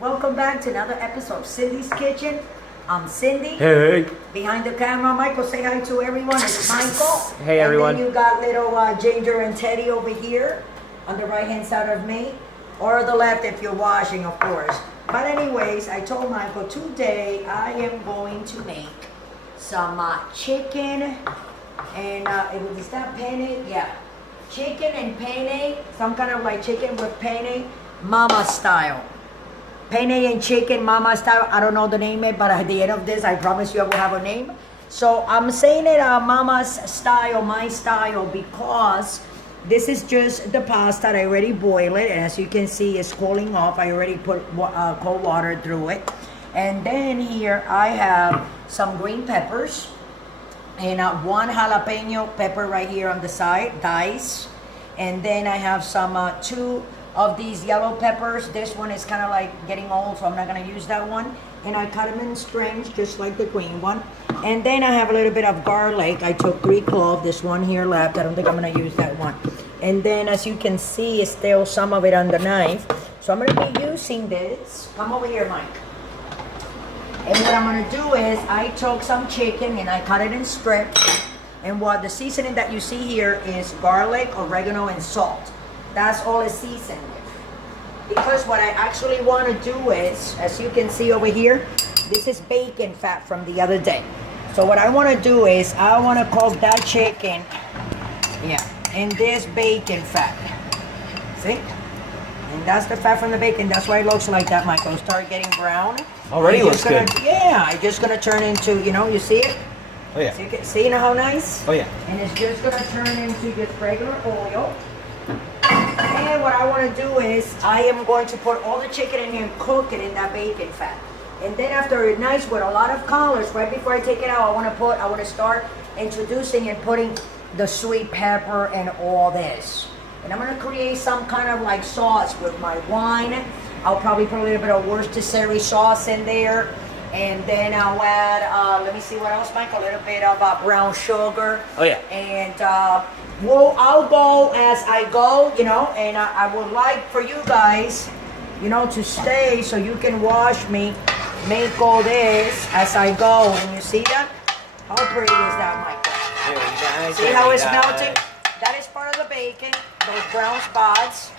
Welcome back to another episode of Cindy's Kitchen. I'm Cindy. Hey. Behind the camera, Michael, say hi to everyone. It's Michael. Hey, everyone. And then you got little Ginger and Teddy over here on the right-hand side of me. Or the left if you're washing, of course. But anyways, I told Michael today I am going to make some chicken and is that penne? Yeah. Chicken and penne, some kind of like chicken with penne, mama style. Penne and chicken, mama style. I don't know the name yet, but at the end of this, I promise you I will have a name. So I'm saying it mama's style, my style, because this is just the pasta. I already boiled it, and as you can see, it's cooling off. I already put cold water through it. And then here I have some green peppers and one jalapeno pepper right here on the side, diced. And then I have some two of these yellow peppers. This one is kind of like getting old, so I'm not gonna use that one. And I cut them in strings, just like the green one. And then I have a little bit of garlic. I took 3 cloves, this one here left. I don't think I'm gonna use that one. And then as you can see, it's still some of it on the knife. So I'm gonna be using this. Come over here, Mike. And what I'm gonna do is, I took some chicken and I cut it in strips. And what the seasoning that you see here is garlic, oregano, and salt. That's all it's seasoned with. Because what I actually want to do is, as you can see over here, this is bacon fat from the other day. So what I want to do is, I want to cook that chicken, in this bacon fat. See? And that's the fat from the bacon. That's why it looks like that, Michael. Start getting brown. Already looks good. Yeah, it's just going to turn into, you see it? Oh yeah. See how nice? Oh yeah. And it's just going to turn into just regular oil. And what I want to do is, I am going to put all the chicken in here and cook it in that bacon fat. And then after it's nice with a lot of colors, right before I take it out, I want to start introducing and putting the sweet pepper and all this. And I'm going to create some kind of like sauce with my wine. I'll probably put a little bit of Worcestershire sauce in there. And then I'll add, let me see what else, Mike, a little bit of brown sugar. Oh yeah. And I'll go as I go, and I would like for you guys, to stay so you can watch me make all this as I go. And you see that? How pretty is that, Michael? See how it's melting? That is part of the bacon, those brown spots.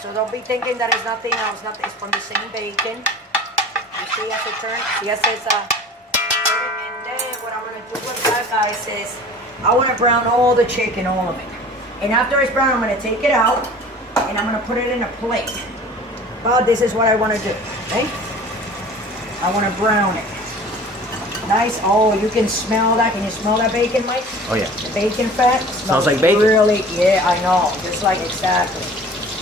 So don't be thinking that it's nothing else. It's from the same bacon. You see as it turns? Yes, it's and then what I'm gonna do with that, guys, is I want to brown all the chicken, all of it. And after it's brown, I'm gonna take it out and I'm gonna put it in a plate. But this is what I want to do. Okay? I want to brown it. Nice. Oh, you can smell that. Can you smell that bacon, Mike? Oh yeah. The bacon fat Smells like bacon. Really? Yeah, I know. Just like exactly.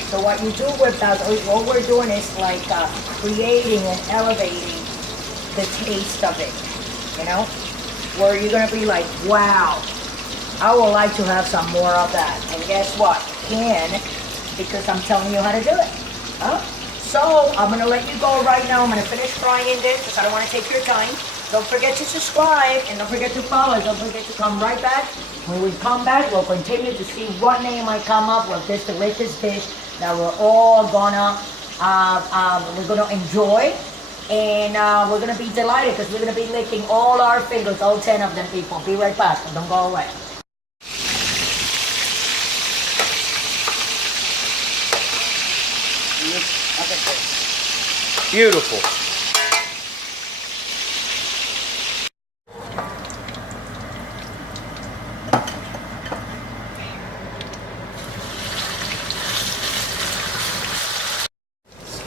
So what you do with that, what we're doing is like creating and elevating the taste of it, where you're going to be like, wow, I would like to have some more of that. And guess what? You can, because I'm telling you how to do it. Huh? So I'm going to let you go right now. I'm going to finish frying this because I don't want to take your time. Don't forget to subscribe and don't forget to follow. Don't forget to come right back. When we come back, we'll continue to see what name I come up with this delicious dish that we're all gonna enjoy, and we're gonna be delighted because we're gonna be licking all our fingers, all 10 of them, people. Be right back, so don't go away. Look at this. Beautiful.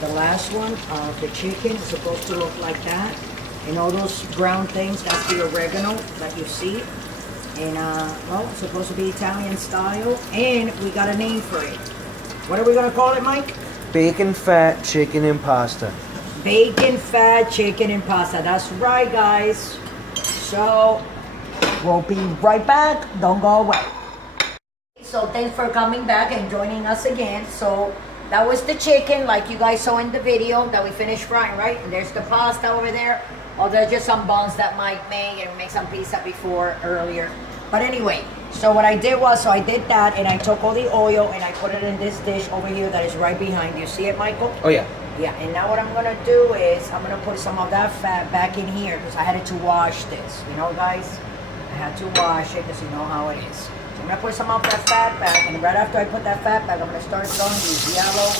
The last one of the chicken is supposed to look like that. And all those brown things, that's the oregano that you see. And, it's supposed to be Italian style. And we got a name for it. What are we going to call it, Mike? Bacon fat chicken and pasta. Bacon fat chicken and pasta. That's right, guys. So, we'll be right back. Don't go away. So, thanks for coming back and joining us again. So, that was the chicken, like you guys saw in the video that we finished frying, right? And there's the pasta over there. Oh, there's just some buns that Mike made and make some pizza before earlier. But anyway, so what I did was, I did that and I took all the oil and I put it in this dish over here that is right behind you. See it, Michael? Oh yeah. Yeah, and now what I'm gonna do is I'm gonna put some of that fat back in here because I had to wash this. You know, guys, I had to wash it because you know how it is. So I'm gonna put some of that fat back, and right after I put that fat back, I'm gonna start throwing these yellow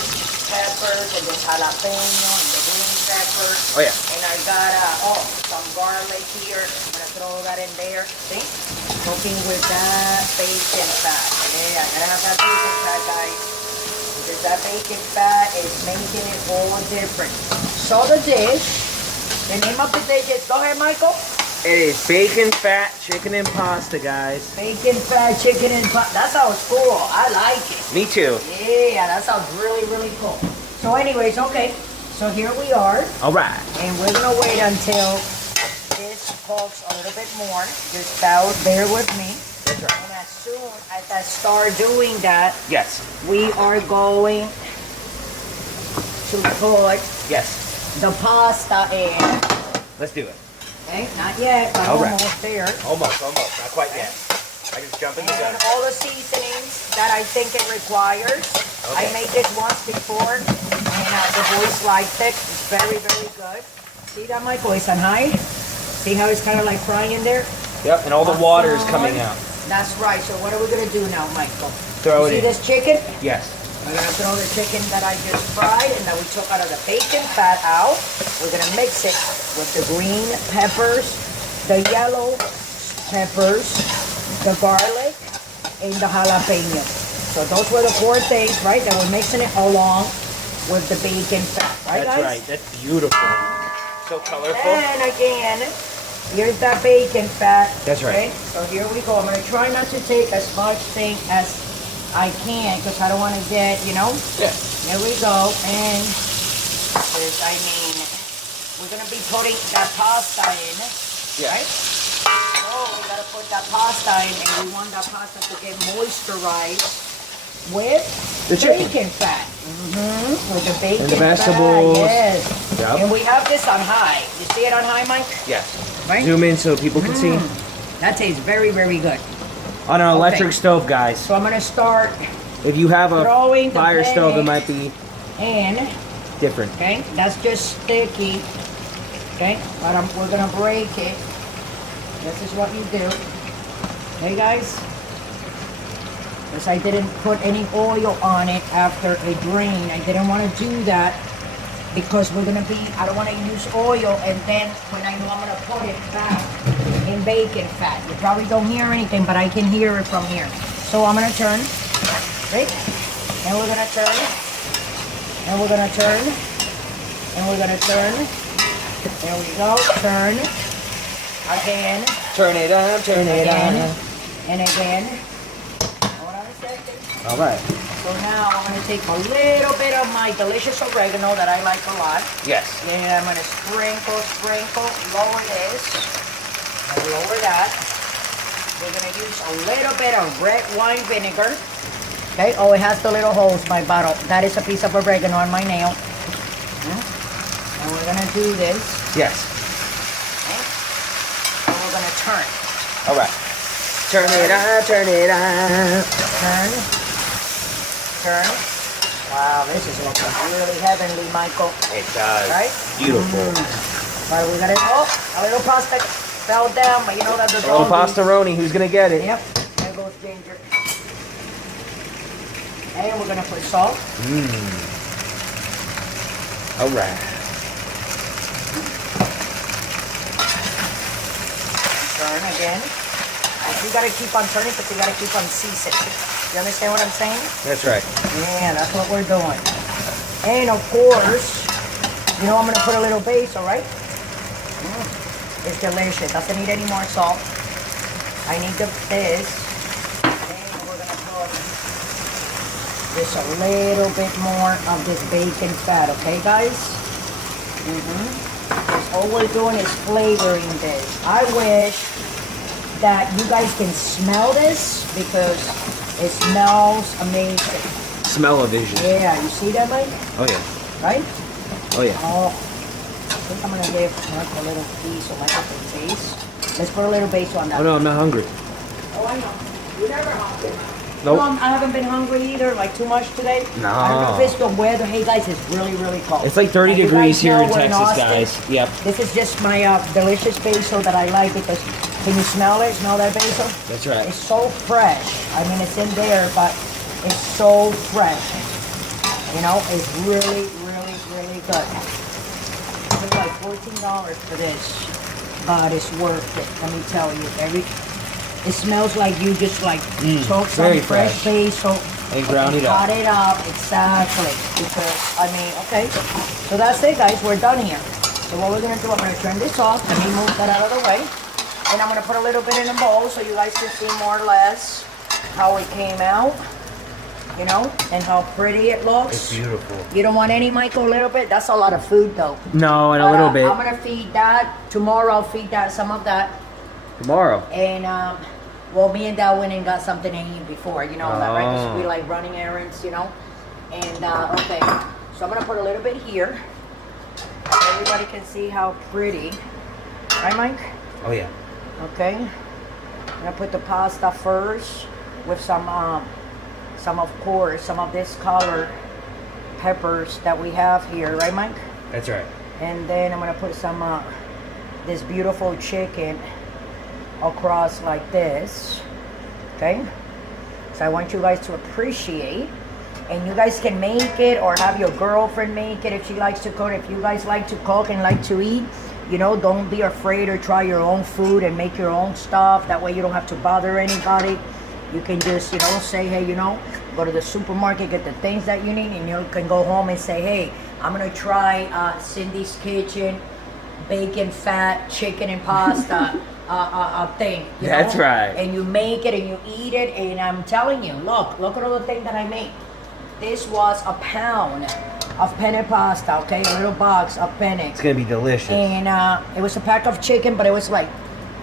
peppers and this jalapeno and the green pepper. Oh yeah. And I got some garlic here. I'm gonna throw that in there. See? Cooking with that bacon fat. Yeah, I gotta have that bacon fat, guys. Because that bacon fat is making it all different. So the dish, the name of the dish is, go ahead, Michael. It is bacon, fat, chicken, and pasta, guys. Bacon fat, chicken, and pasta. That sounds cool. I like it. Me too. Yeah, that sounds really, really cool. So anyways, okay. So here we are. All right. And we're gonna wait until this cooks a little bit more. Just bear with me. That's right. And as soon as I start doing that, Yes. we are going to put Yes. the pasta in. Let's do it. Okay, not yet, but All right. almost there. Almost. Not quite yet. I just jump in the gun. And all the seasonings that I think it requires. Okay. I made this once before, and the boys liked it. It's very, very good. See that, Michael? It's on high. See how it's kind of like frying in there? Yep, and all the water is coming out. That's right. So what are we going to do now, Michael? Throw it See in. this chicken? Yes. We're going to throw the chicken that I just fried and that we took out of the bacon fat out. We're going to mix it with the green peppers, the yellow peppers, the garlic, and the jalapeno. So those were the 4 things, right? That we're mixing it along with the bacon fat, right, That's guys? right. That's beautiful. So colorful. And again, here's that bacon fat. That's right. Okay? So here we go. I'm going to try not to take as much thing as I can because I don't want to get, you know. Yeah. There we go. And this, I mean, we're going to be putting that pasta in. Yeah. Right? So we got to put that pasta in, and we want that pasta to get moisturized with The chicken. bacon fat. With the bacon And the vegetables. fat. Yes. Yep. And we have this on high. You see it on high, Mike? Yes. Right? Zoom in so people can see. That tastes very, very good. On an electric Okay. stove, guys. So I'm going to start If you have a throwing the fire stove, it egg might be in. different. Okay, that's just sticky. Okay, but we're gonna break it. This is what you do. Okay, guys. Because I didn't put any oil on it after it drained. I didn't want to do that because we're gonna be. I don't want to use oil, and then when I know I'm gonna put it back in bacon fat. You probably don't hear anything, but I can hear it from here. So I'm gonna turn. Right, and we're gonna turn. And we're gonna turn, and we're gonna turn. There we go, turn. Again. Turn it on, turn it Again. on. And again. Hold on a second. All right. So now I'm gonna take a little bit of my delicious oregano that I like a lot. Yes. Yeah, I'm gonna sprinkle, lower this. And lower that. We're gonna use a little bit of red wine vinegar. Okay, oh, it has the little holes, my bottle. That is a piece of oregano on my nail. And we're gonna do this. Yes. Okay? And we're gonna turn. All right. Turn it on, turn it on. Turn. Turn. Wow, this is looking really heavenly, Michael. It does. Right? Beautiful. Right, we got it. Oh, a little pasta fell down, but you know that the Oh, dog eats. pastaroni. Who's gonna get it? Yep. There goes ginger. And we're gonna put salt. All right. Turn again. You gotta keep on turning, but you gotta keep on seasoning. You understand what I'm saying? That's right. Yeah, that's what we're doing. And of course, you know I'm gonna put a little basil, right? It's delicious. Doesn't need any more salt. I need this. And we're gonna put just a little bit more of this bacon fat, okay, guys? Because all we're doing is flavoring this. I wish that you guys can smell this because it smells amazing. Smell-o-vision. Yeah, you see that, Mike? Oh yeah. Right? Oh yeah. Oh, I think I'm gonna give Mark a little piece so Mike can taste. Let's put a little basil on that. Oh no, I'm not hungry. Oh, I know. You never hungry. Nope. No, I haven't been hungry either, like too much today. No. I don't know if it's the weather. Hey guys, it's really, really cold. It's like 30 And you degrees guys here know in we're Texas, Austin. guys. Yep. This is just my delicious basil that I like because, can you smell it? Smell that basil? That's right. It's so fresh. I mean, it's in there, but it's so fresh. You know, it's really, really, really good. It's like $14 for this, but it's worth it. Let me tell you, it smells like you just like took some very fresh basil and ground it up. cut it up, exactly. Because I mean, okay, so that's it, guys. We're done here. So what we're gonna do? I'm gonna turn this off. Let me move that out of the way, and I'm gonna put a little bit in a bowl so you guys can see more or less how it came out. You know, and how pretty it looks. It's beautiful. You don't want any, Michael? A little bit? That's a lot of food, though. No, and a But, little bit. I'm gonna feed that tomorrow. I'll feed that some of that, Tomorrow. and well, me and Dad went and got something to eat before. You know that, right? 'Cause we Oh. like running errands, you know. And okay, so I'm gonna put a little bit here. Everybody can see how pretty, right, Mike? Oh, yeah. Okay. I'm gonna put the pasta first with some of course, some of this colored peppers that we have here, right, Mike? That's right. And then I'm gonna put some this beautiful chicken across like this. Okay. So I want you guys to appreciate, and you guys can make it or have your girlfriend make it if she likes to cook. If you guys like to cook and like to eat, you know, don't be afraid to try your own food and make your own stuff. That way you don't have to bother anybody. You can just, you know, say, hey, you know, go to the supermarket, get the things that you need, and you can go home and say, hey, I'm going to try Cindy's Kitchen, bacon, fat, chicken, and pasta thing. You That's know? right. And you make it and you eat it, and I'm telling you, look at all the things that I made. This was a pound of penne pasta, okay, a little box of penne. It's going to be delicious. And it was a pack of chicken, but it was like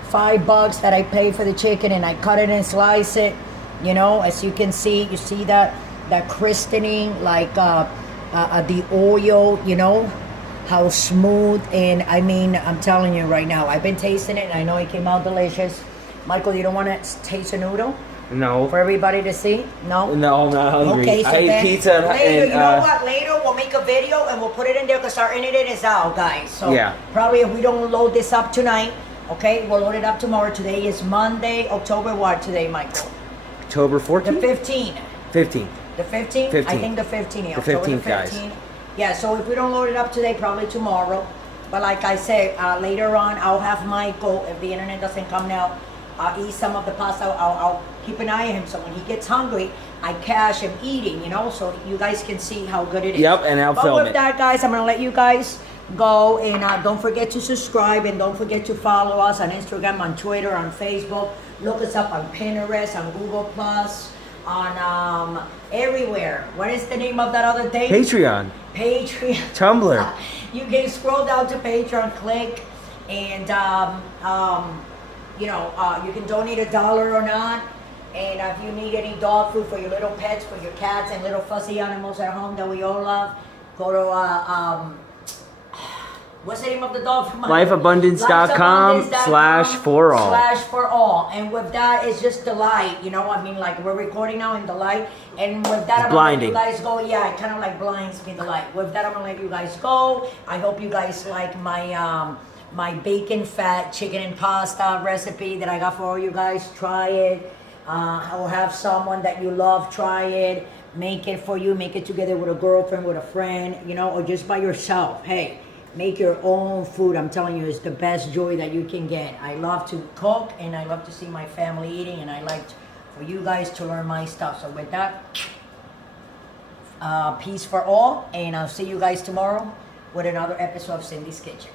$5 that I paid for the chicken, and I cut it and slice it. You know, as you can see, you see that cristening, like the oil. You know, how smooth. And I mean, I'm telling you right now, I've been tasting it, and I know it came out delicious. Michael, you don't want to taste a noodle No. for everybody to see? No. No, I'm not hungry. Okay, so I ate then pizza and later, you know what? Later we'll make a video and we'll put it in there because our internet is out, guys. So Yeah. probably if we don't load this up tonight, okay, we'll load it up tomorrow. Today is Monday, October what today, Michael? October The 14th? 15th. 15th. The 15th? 15th. I think the 15th. The October 15th, guys. Yeah, so if we don't load it up today, probably tomorrow. But like I said, later on, I'll have Michael, if the internet doesn't come now, I'll eat some of the pasta. I'll keep an eye on him. So when he gets hungry, I catch him eating, you know, so you guys can see how good it is. Yep, and I'll film But with it. that, guys, I'm going to let you guys go. And don't forget to subscribe. And don't forget to follow us on Instagram, on Twitter, on Facebook. Look us up on Pinterest, on Google+, on everywhere. What is the name of that other thing? Patreon. Patreon. Tumblr. You can scroll down to Patreon, click, and you know, you can donate $1 or not. And if you need any dog food for your little pets, for your cats and little fussy animals at home that we all love, go to what's the name of the dog food? Lifeabundance.com/for-all. /for-all. And with that, it's just delight. You know, I mean, like we're recording now in delight. And with that, I'm gonna let you guys go. Yeah, it kind of like blinds me delight. With that, I'm gonna let you guys go. I hope you guys like my my bacon fat chicken and pasta recipe that I got for all you guys. Try it. Or have someone that you love try it. Make it for you. Make it together with a girlfriend, with a friend, you know, or just by yourself. Hey, make your own food. I'm telling you, it's the best joy that you can get. I love to cook, and I love to see my family eating, and I like for you guys to learn my stuff. So with that, peace for all, and I'll see you guys tomorrow with another episode of Cindy's Kitchen.